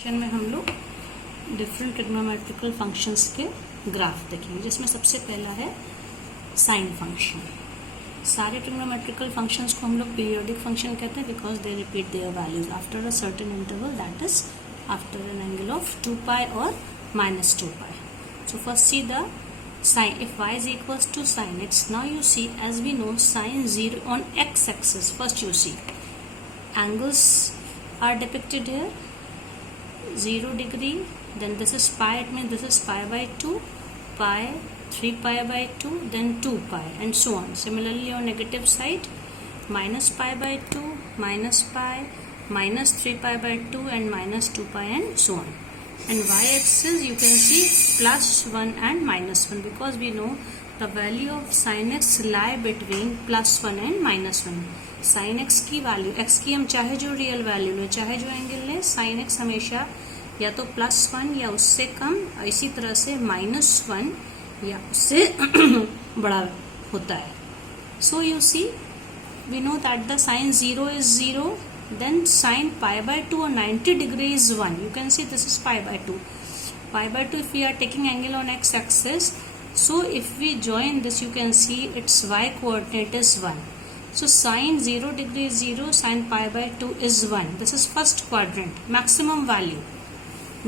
Section में हम लोग डिफरेंट ट्रिग्नोमेट्रिकल फंक्शंस के ग्राफ देखेंगे, जिसमें सबसे पहला है साइन फंक्शन। सारे ट्रिग्नोमेट्रिकल फंक्शंस को हम लोग पीरियोडिक फंक्शन कहते हैं because they repeat their values after a certain interval, that is after an angle of 2π और -2π. So first see the sine. If y is equals to sin x, now you see, as we know, sine 0 on x axis. First you see angles are depicted here, 0 degree, then this is pi, it means this is pi by 2, pi, 3π by 2, then 2π, and so on. Similarly on negative side, minus pi by 2, minus pi, minus 3π by 2, and minus 2π, and so on. And y-axis you can see plus 1 and minus 1, because we know the value of sin x lie between plus 1 and minus 1. sin x की value, x की हम चाहे जो real value लें, चाहे जो angle लें, sin x हमेशा या तो +1 या उससे कम, इसी तरह से -1 या उससे बड़ा होता है. So you see, we know that the sin 0 is 0, then sin pi by 2 or 90 degree is 1. You can see this is pi by 2. Pi by 2, if we are taking angle on x axis, so if we join this, you can see its y coordinate is 1. So sin 0 degree is 0, sin pi by 2 is 1. This is first quadrant, maximum value.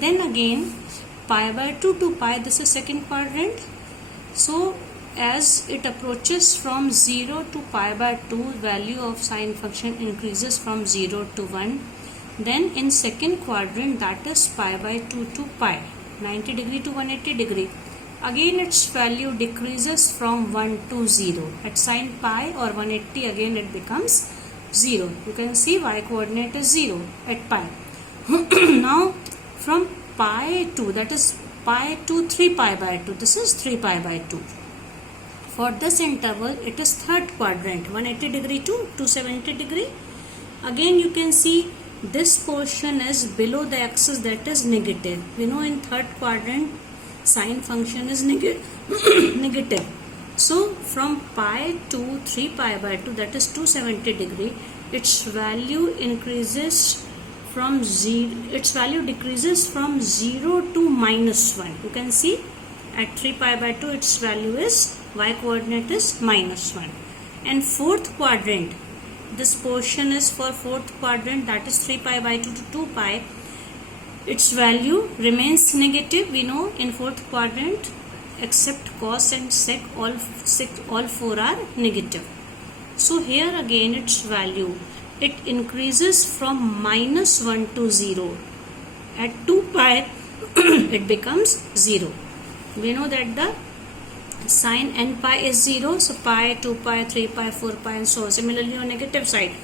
Then again pi by 2 to pi, this is second quadrant. So as it approaches from 0 to pi by 2, value of sine function increases from 0 to 1. Then in second quadrant, that is pi by 2 to pi, 90 degree to 180 degree. Again its value decreases from 1 to 0. At sin pi or 180, again it becomes 0. You can see y coordinate is 0 at pi. Now from pi to, that is pi to 3π by 2, this is 3π by 2. For this interval, it is third quadrant, 180 degree to 270 degree. Again you can see this portion is below the axis, that is negative. We know in third quadrant sine function is negative. So from pi to 3π by 2, that is 270 degree, its value increases from 0, its value decreases from 0 to -1. You can see at 3π by 2 its value is, y coordinate is -1. And fourth quadrant, this portion is for fourth quadrant, that is 3π by 2 to 2π, its value remains negative. We know in fourth quadrant except cos and sec, all four are negative. So here again its value, it increases from -1 to 0. At 2π it becomes 0. We know that the sin n pi is 0, so pi, 2π, 3π, 4π, and so on. Similarly on negative side,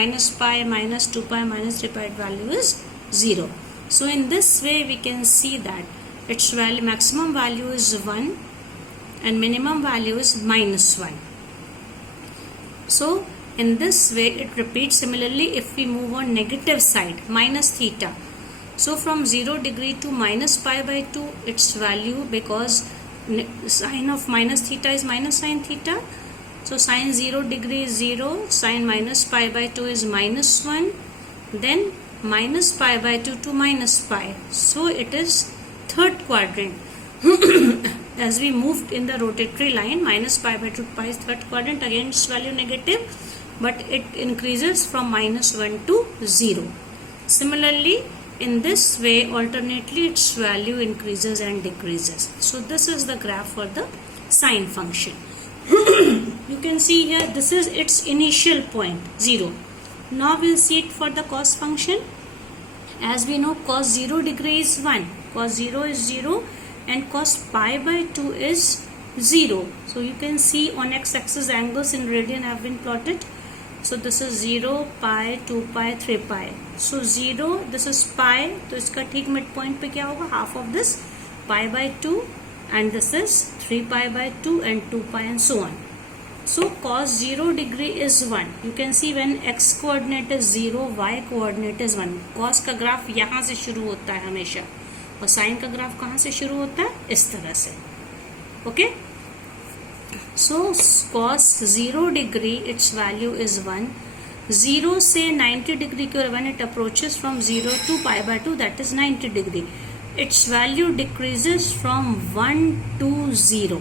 minus pi, minus 2π, minus 3π, value is 0. So in this way we can see that its value, maximum value is 1 and minimum value is -1. So in this way it repeats. Similarly if we move on negative side, minus theta, so from 0 degree to -π by 2, its value, because sine of minus theta is minus sine theta, so sine 0 degree is 0, sine -π by 2 is -1, then -π by 2 to -π. So it is third quadrant. As we moved in the rotatory line, -π by 2 to pi is third quadrant. Again its value negative, but it increases from -1 to 0. Similarly in this way alternately its value increases and decreases. So this is the graph for the sine function. You can see here, this is its initial point, 0. Now we'll see it for the cos function. As we know, cos 0 degree is 1, cos 0 is 0, and cos pi by 2 is 0. So you can see on x-axis angles in radian have been plotted. So this is 0, pi, 2π, 3π. So 0, this is pi, तो इसका ठीक mid point पे क्या होगा, half of this pi by 2, and this is 3π by 2 and 2π, and so on. So cos 0 degree is 1. You can see when x coordinate is 0, y coordinate is 1. cos का graph यहाँ से शुरू होता है हमेशा, और sin का ग्राफ कहाँ से शुरू होता है, इस तरह से. Okay? So cos 0 degree its value is 1, 0 से 90 डिग्री की ओर, when it approaches from 0 to pi by 2 that is 90 degree, its value decreases from 1 to 0.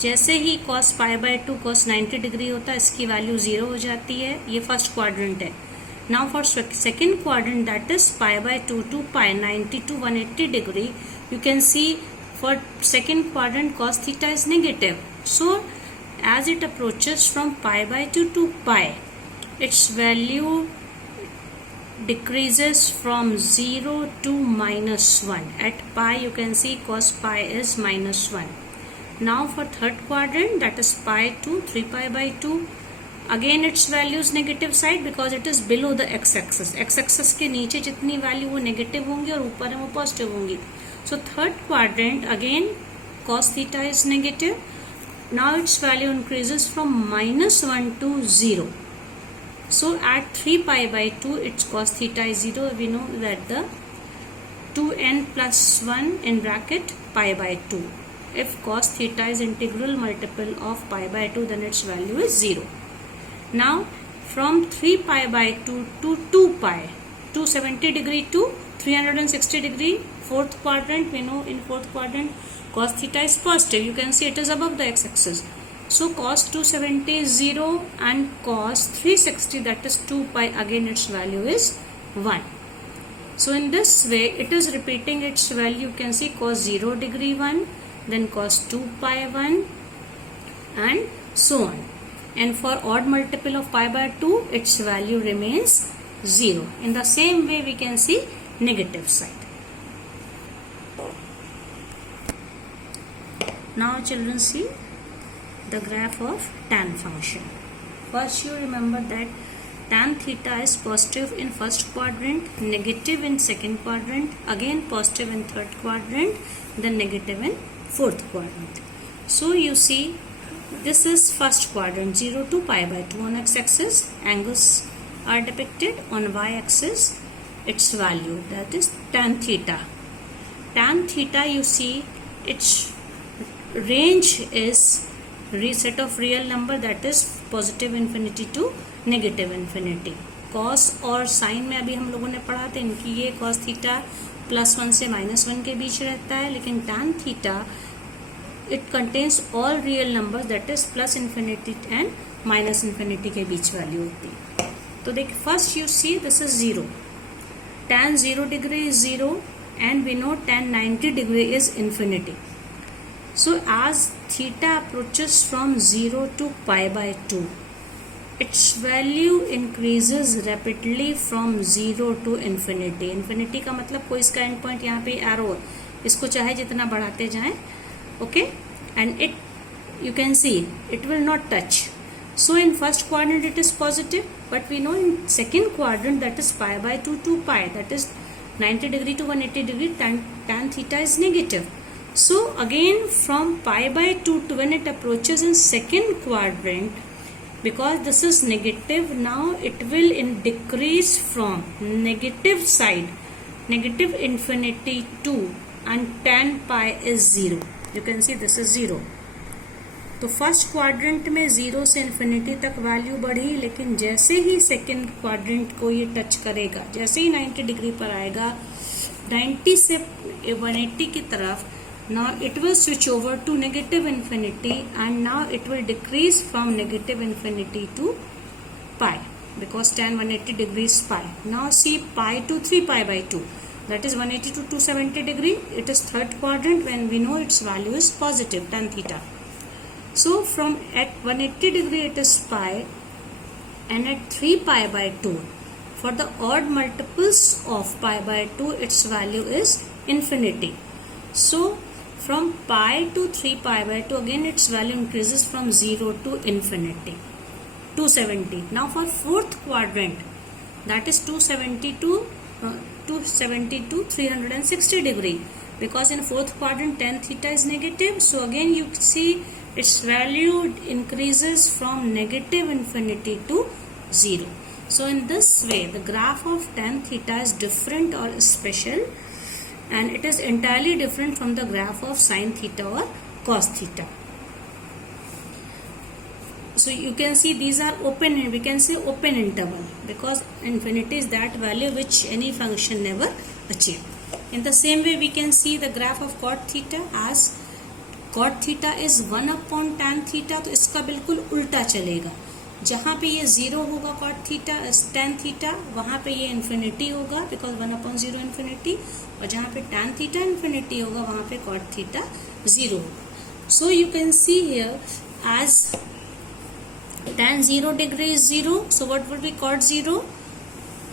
जैसे ही cos pi by 2 cos 90 degree होता है, इसकी वैल्यू 0 हो जाती है. ये फर्स्ट क्वाड्रेंट है. Now for second quadrant that is pi by 2 to pi 90 to 180 degree, you can see for second quadrant cos theta is negative. So as it approaches from pi by 2 to pi, its value decreases from 0 to -1. At pi you can see cos pi is -1. Now for third quadrant, that is pi to 3 pi by 2, again its value is negative side because it is below the x-axis. x-axis के नीचे जितनी value वो negative होंगी और ऊपर है वो positive होंगी. So third quadrant again cos theta is negative. Now its value increases from -1 to 0. So at 3 pi by 2 its cos theta is 0. We know that the 2n plus 1 in bracket pi by 2. If cos theta is integral multiple of pi by 2, then its value is 0. Now from 3 pi by 2 to 2 pi, 270 degree to 360 degree, fourth quadrant, we know in fourth quadrant cos theta is positive. You can see it is above the x-axis. So cos 270 is 0 and cos 360, that is 2 pi, again its value is 1. So in this way it is repeating its value. You can see cos 0 degree 1, then cos 2 pi 1 and so on. And for odd multiple of pi by 2 its value remains 0. In the same way we can see negative side. Now children, see the graph of tan function. First you remember that tan theta is positive in first quadrant, negative in second quadrant, again positive in third quadrant, then negative in fourth quadrant. So you see this is first quadrant, 0 to pi by 2 on x-axis, angles are depicted. On y-axis its value, that is tan theta. Tan theta, you see its range is set of real number, that is positive infinity to negative infinity. cos और sin में अभी हम लोगों ने पढ़ा था, इनकी ये cos theta +1 से -1 के बीच रहता है, लेकिन tan theta it contains all real numbers, that is plus infinity and minus infinity के बीच वैल्यू होती है. तो देख, first you see this is 0, tan 0 degree is 0 and we know tan 90 degree is infinity. So as theta approaches from 0 to pi by 2, its value increases rapidly from 0 to infinity. Infinity का मतलब कोई इसका and point यहाँ पे arrow, इसको चाहे जितना बढ़ाते जाएं, okay, and it you can see it will not touch. So in first quadrant it is positive, but we know in second quadrant, that is pi by 2 to pi, that is 90 degree to 180 degree, tan theta is negative. So again from pi by 2 to when it approaches in second quadrant, because this is negative, now it will decrease from negative side, negative infinity to, and tan pi is 0. You can see this is 0. तो first quadrant में 0 से infinity तक value बढ़ी, लेकिन जैसे ही second quadrant को ये touch करेगा, जैसे ही 90 डिग्री पर आएगा, 90 से 180 की तरफ, now it will switch over to negative infinity and now it will decrease from negative infinity to pi, because tan 180 degrees pi. Now see pi to 3 pi by 2, that is 180 to 270 degree. It is third quadrant when we know its value is positive, tan theta. So from at 180 degree it is pi, and at 3 pi by 2, for the odd multiples of pi by 2 its value is infinity. So from pi to 3 pi by 2, again its value increases from 0 to infinity, 270. Now for fourth quadrant, that is 270 to 360 degree, because in fourth quadrant tan theta is negative. So again you see its value increases from negative infinity to 0. So in this way the graph of tan theta is different or special, and it is entirely different from the graph of sin theta or cos theta. So you can see these are open, we can say open interval, because infinity is that value which any function never achieve. In the same way we can see the graph of cot theta as cot theta is 1 upon tan theta, तो इसका बिल्कुल उल्टा चलेगा. जहाँ पे ये 0 होगा cot theta tan theta, वहाँ पे ये इन्फिनिटी होगा बिकॉज 1 upon 0 इन्फिनिटी, और जहाँ पे tan theta इन्फिनिटी होगा वहाँ पे cot theta 0 होगा. So you can see here as tan 0 degree is 0, so what would be cot 0?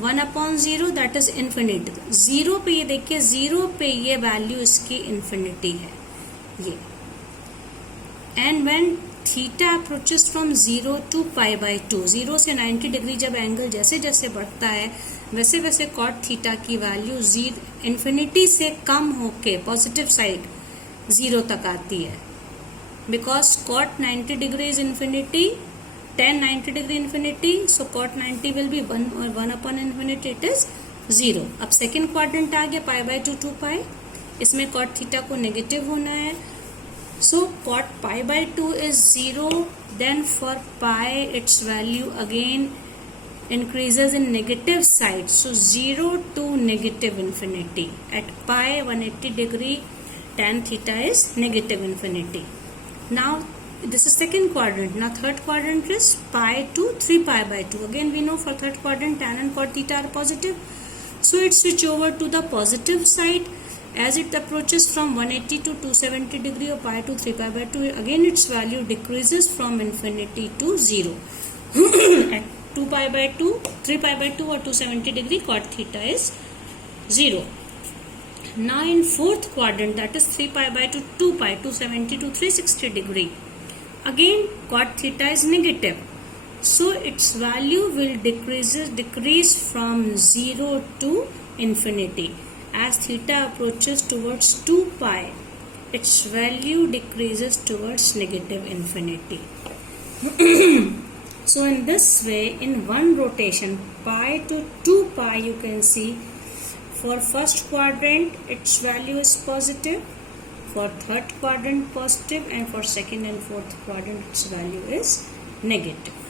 1 upon 0, that is infinity. 0 पे ये देखिए, 0 पे ये वैल्यू इसकी इन्फिनिटी है ये. And when theta approaches from 0 to pi by 2, 0 से 90 डिग्री जब एंगल जैसे जैसे बढ़ता है वैसे वैसे कॉट थीटा की वैल्यू इन्फिनिटी से कम होके पॉजिटिव साइड 0 तक आती है. Because cot 90 degree is infinity, tan 90 degree infinity, so cot 90 will be 1 upon infinity, it is 0. अब सेकेंड क्वाड्रेंट आ गया पाई बाई 2 2 पाई, इसमें cot थीटा को नेगेटिव होना है. So cot pi by 2 is 0, then for pi its value again increases in negative side, so 0 to negative infinity. At pi 180 degree tan theta is negative infinity. Now this is second quadrant. Now third quadrant is pi to 3 pi by 2. Again we know for third quadrant tan and cot theta are positive, so it switch over to the positive side. As it approaches from 180 to 270 degree or pi to 3 pi by 2, again its value decreases from infinity to 0. At 2 pi by 2, 3 pi by 2 or 270 degree cot theta is 0. Now in fourth quadrant, that is 3 pi by 2 2 pi, 270 to 360 degree, again cot theta is negative, so its value will decrease from 0 to infinity. As theta approaches towards 2 pi, its value decreases towards negative infinity. So in this way, in one rotation pi to 2 pi, you can see for first quadrant its value is positive, for third quadrant positive, and for second and fourth quadrant its value is negative.